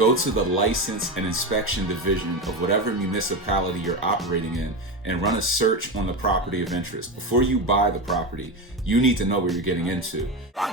go to the license and inspection division of whatever municipality you're operating in and run a search on the property of interest. Before you buy the property, you need to know what you're getting into.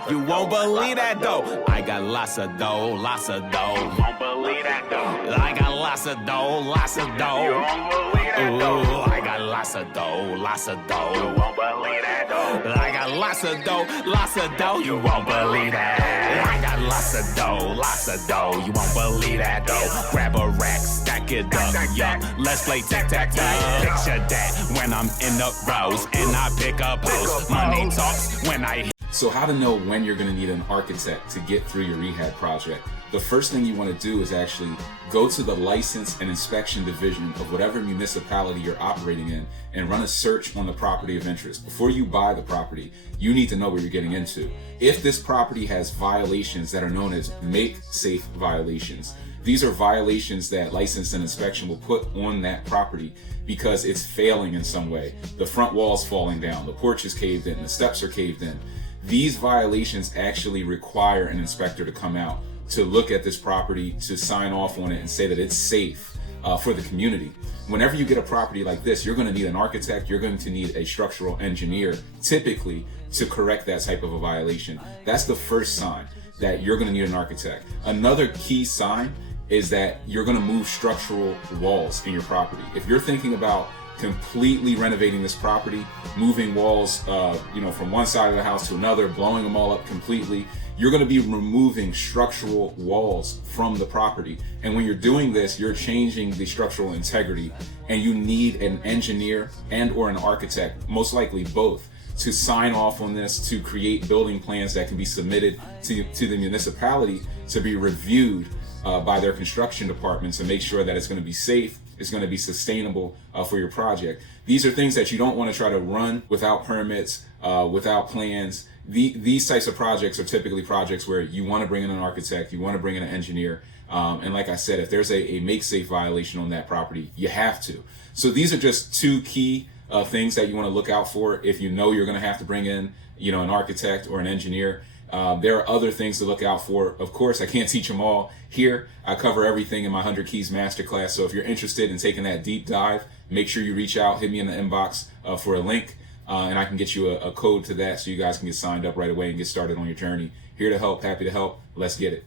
You won't believe that though. I got lots of dough, lots of dough. You won't believe that though. I got lots of dough, lots of dough. You won't believe that though. I got lots of dough, lots of dough. You won't believe that though. I got lots of dough, lots of dough. You won't believe that. I got lots of dough, lots of dough. You won't believe that though. Grab a rack, stack it up, yup. Let's play tic-tac-toe. Picture that when I'm in the rows and I pick up post. Money talks when I. So how to know when you're going to need an architect to get through your rehab project? The first thing you want to do is actually go to the license and inspection division of whatever municipality you're operating in and run a search on the property of interest. Before you buy the property, you need to know what you're getting into. If this property has violations that are known as make-safe violations, these are violations that license and inspection will put on that property because it's failing in some way. The front wall's falling down, the porch is caved in, the steps are caved in. These violations actually require an inspector to come out to look at this property, to sign off on it and say that it's safe for the community. Whenever you get a property like this, you're going to need an architect, you're going to need a structural engineer, typically, to correct that type of a violation. That's the first sign that you're going to need an architect. Another key sign is that you're going to move structural walls in your property. If you're thinking about completely renovating this property, moving walls from one side of the house to another, blowing them all up completely, you're going to be removing structural walls from the property. And when you're doing this, you're changing the structural integrity, and you need an engineer and or an architect, most likely both, to sign off on this, to create building plans that can be submitted to the municipality to be reviewed by their construction department to make sure that it's going to be safe, it's going to be sustainable for your project. These are things that you don't want to try to run without permits, without plans. These types of projects are typically projects where you want to bring in an architect, you want to bring in an engineer, and like I said, if there's a make-safe violation on that property, you have to. So these are just two key things that you want to look out for if you know you're going to have to bring in, an architect or an engineer. There are other things to look out for. Of course, I can't teach them all here. I cover everything in my 100 Keys Masterclass. So if you're interested in taking that deep dive, make sure you reach out, hit me in the inbox for a link, and I can get you a code to that so you guys can get signed up right away and get started on your journey. Here to help, happy to help. Let's get it.